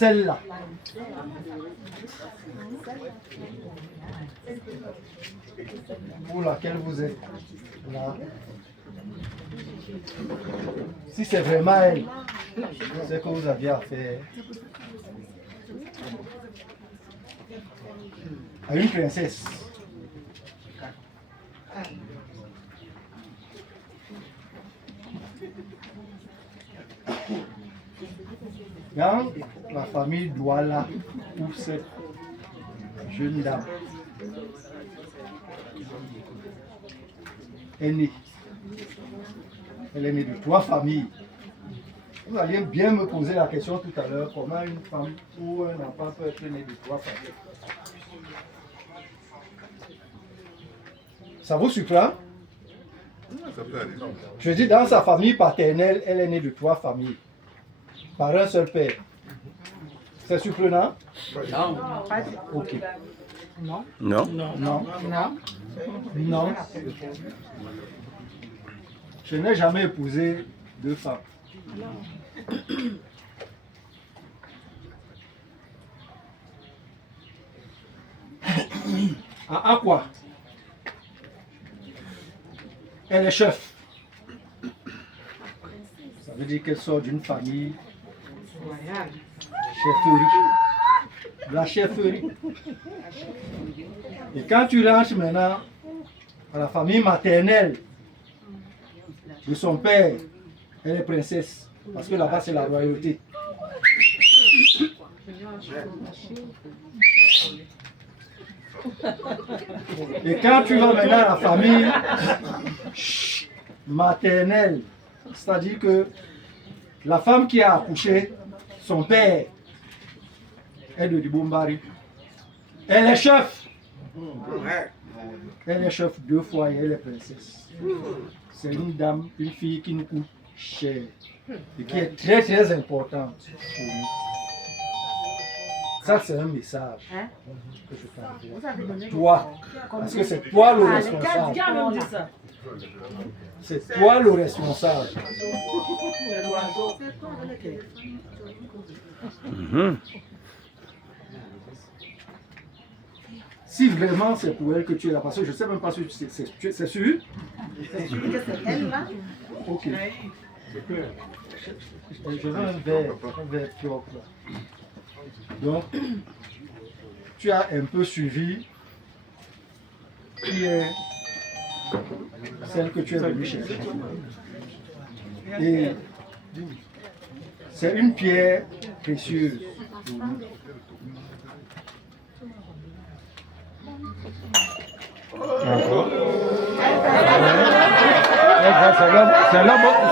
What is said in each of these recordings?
celle-là. Pour laquelle vous êtes là. Si c'est vraiment elle, c'est que vous aviez affaire à une princesse. Dans la famille Douala, où cette jeune dame est née, elle est née de 3 familles. Vous alliez bien me poser la question tout à l'heure, comment une femme ou un enfant peut être né de 3 familles. Ça vous surprend? Je dis, dans sa famille paternelle, elle est née de 3 familles, par un seul père. C'est surprenant? Non. Ok. Non. Non. Non. Non. Non. Je n'ai jamais épousé 2 femmes. À quoi? Elle est chef. Ça veut dire qu'elle sort d'une famille chefferie. La chefferie. Et quand tu rentres maintenant à la famille maternelle de son père, elle est princesse. Parce que là-bas c'est la royauté. Et quand tu vas maintenant à la famille maternelle, c'est-à-dire que la femme qui a accouché, son père est de Dibombari. Elle est chef. Elle est chef 2 fois et elle est princesse. C'est une dame, une fille qui nous coûte cher et qui est très très importante pour nous. Ça c'est un message que je t'envoie. Toi, parce que c'est toi le responsable. C'est toi le responsable. Si vraiment c'est pour elle que tu es là, parce que je ne sais même pas si c'est sûr. C'est sûr que c'est elle là. Ok. Je veux un verre propre. Donc, tu as un peu suivi qui est celle que tu es venu chercher. Et c'est une pierre précieuse.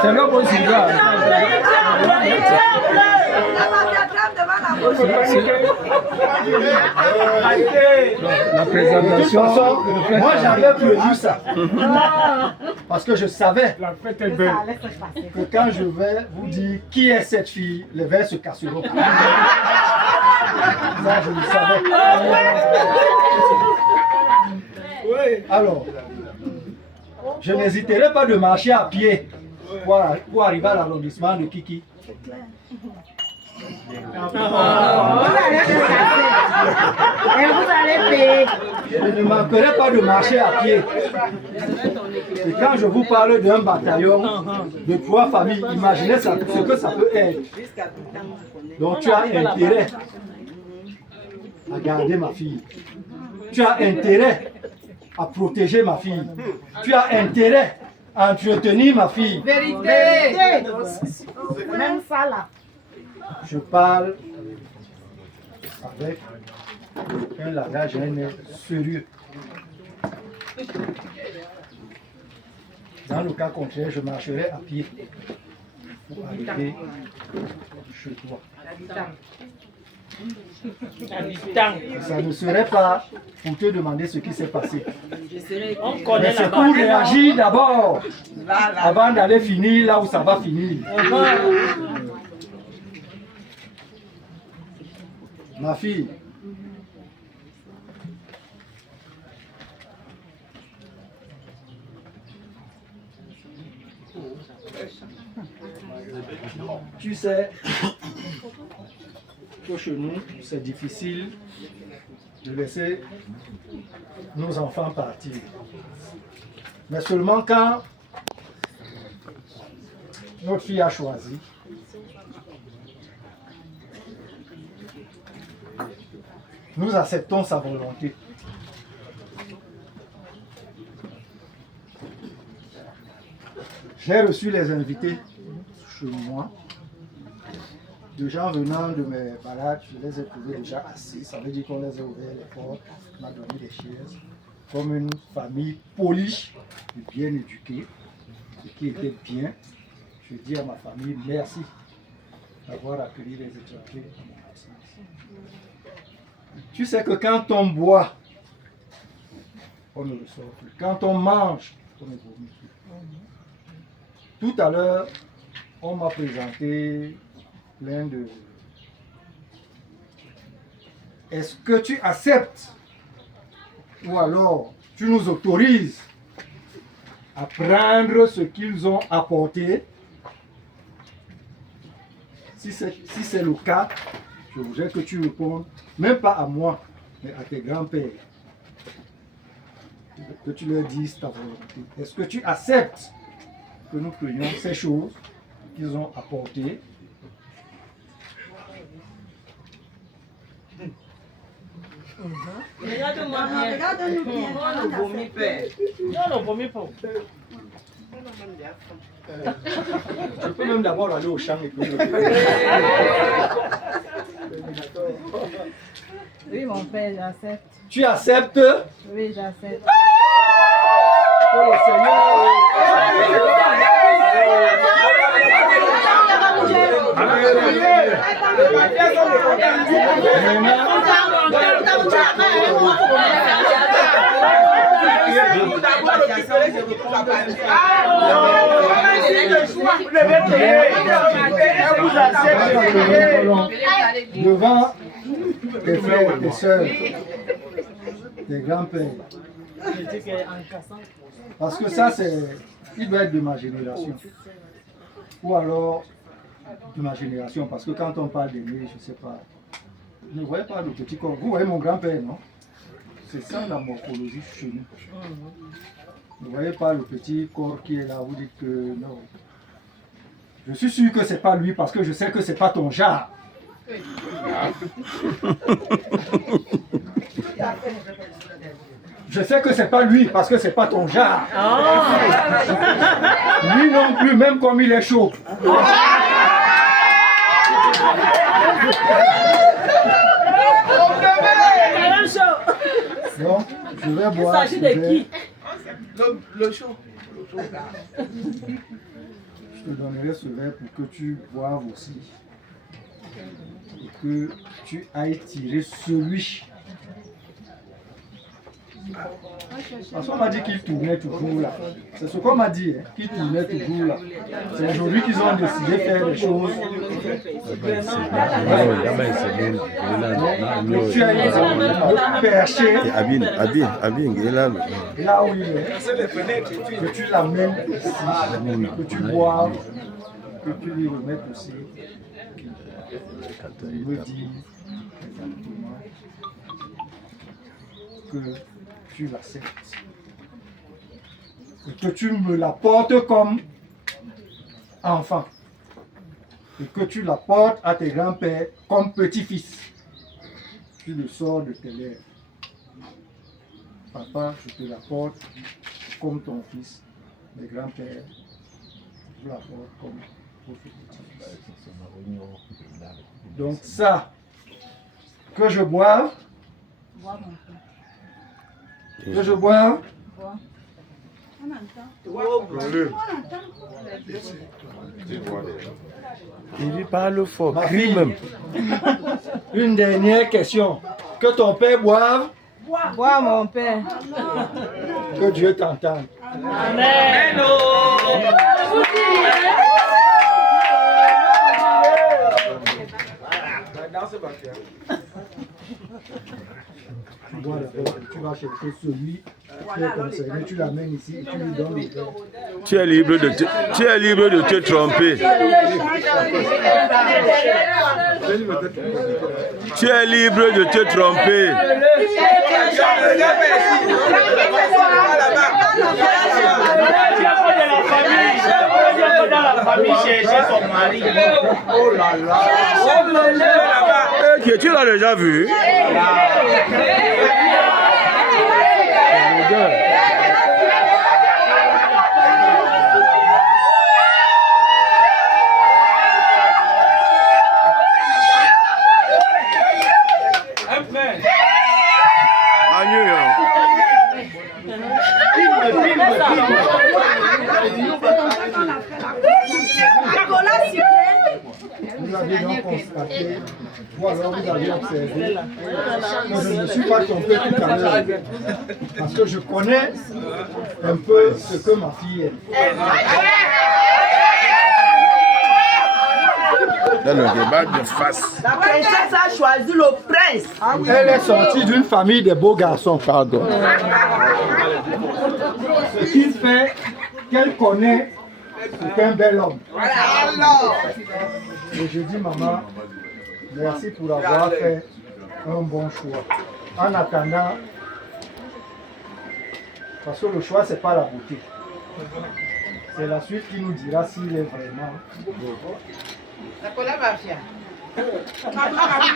C'est l'homme aussi là. La présentation, moi j'avais prévu ça. Parce que je savais que quand je vais vous dire qui est cette fille, les verres se casseront. Ça, je le savais. Alors, je n'hésiterai pas de marcher à pied pour arriver à l'arrondissement de Kiki. Et vous allez payer. Je ne manquerai pas de marcher à pied. Et quand je vous parle d'un bataillon de 3 familles, imaginez ça, ce que ça peut être. Donc tu as intérêt à garder ma fille. Tu as intérêt à protéger ma fille. Tu as intérêt à entretenir ma fille. Vérité. Même ça là. Je parle avec un langage sérieux. Dans le cas contraire, je marcherai à pied pour arriver chez toi. Ça ne serait pas pour te demander ce qui s'est passé. Mais c'est pour réagir d'abord, avant d'aller finir là où ça va finir. Ma fille, tu sais, que chez nous, c'est difficile de laisser nos enfants partir. Mais seulement quand notre fille a choisi, nous acceptons sa volonté. J'ai reçu les invités chez moi. De gens venant de mes balades, je les ai trouvés déjà assis. Ça veut dire qu'on les a ouvert les portes, on m'a donné des chaises. Comme une famille polie et bien éduquée, et qui était bien. Je dis à ma famille merci d'avoir accueilli les étrangers en mon absence. Tu sais que quand on boit, on ne le sort plus. Quand on mange, on ne vomit plus. Tout à l'heure, on m'a présenté plein de... Est-ce que tu acceptes ou alors tu nous autorises à prendre ce qu'ils ont apporté? Si c'est le cas, je voudrais que tu répondes, même pas à moi, mais à tes grands-pères. Que tu leur dises ta volonté. Est-ce que tu acceptes que nous prenions ces choses qu'ils ont apportées? Regarde-moi bien. Regarde-nous bien. On ne vomit pas. Non, on ne vomit pas. Je peux même d'abord aller au champ et puis... Oui, mon père, j'accepte. Tu acceptes? Oui, j'accepte. Oh, le Seigneur! Devant tes frères, tes soeurs, tes grands-pères. Parce que ça, il doit être de ma génération. Ou alors de ma génération, parce que quand on parle d'aîné, je ne sais pas. Vous ne voyez pas le petit corps. Vous voyez mon grand-père, non? C'est ça la morphologie chez nous. Vous ne voyez pas le petit corps qui est là, vous dites que non. Je suis sûr que ce n'est pas lui parce que je sais que ce n'est pas ton genre. Je sais que ce n'est pas lui parce que ce n'est pas ton genre. Lui non plus, même comme il est chaud. Donc, je vais boire. Il s'agit de qui? Le chaud. Je te donnerai ce verre pour que tu boives aussi. Et que tu ailles tirer celui. Parce qu'on m'a dit qu'il tournait toujours là. C'est ce qu'on m'a dit, hein, qu'il tournait toujours là. C'est aujourd'hui qu'ils ont décidé de faire des choses. Donc, tu as le percher là où il est. Que tu l'amènes ici, que tu boives, que tu lui remettes aussi. Il me dit exactement que tu l'acceptes. Et que tu me l'apportes comme enfant. Et que tu l'apportes à tes grands-pères comme petit-fils. Tu le sors de tes lèvres. Papa, je te l'apporte comme ton fils. Mes grands-pères, je l'apporte comme votre petit-fils. Donc ça, que je boive. Que je boive. Il lui parle fort, Ma crie fille, même. Une dernière question. Que ton père boive. Bois, mon père. Que Dieu t'entende. Amen. Bon, d'abord, tu vas chercher celui qui est concerné, tu l'amènes ici et tu lui donnes le verre. Tu es libre de te tromper. Tu es libre de te tromper. Oh là là! Tu l'as déjà vu? Vous avez donc constaté, ou alors vous avez observé, que je ne me suis pas trompé tout à l'heure, parce que je connais un peu ce que ma fille est. Dans le débat de face. La princesse a choisi le prince. Elle est sortie d'une famille de beaux garçons. Pardon. Ce qui fait qu'elle connaît ce qu'un bel homme. Et je dis, maman, merci pour avoir fait un bon choix. En attendant, parce que le choix, ce n'est pas la beauté. C'est la suite qui nous dira s'il est vraiment beau.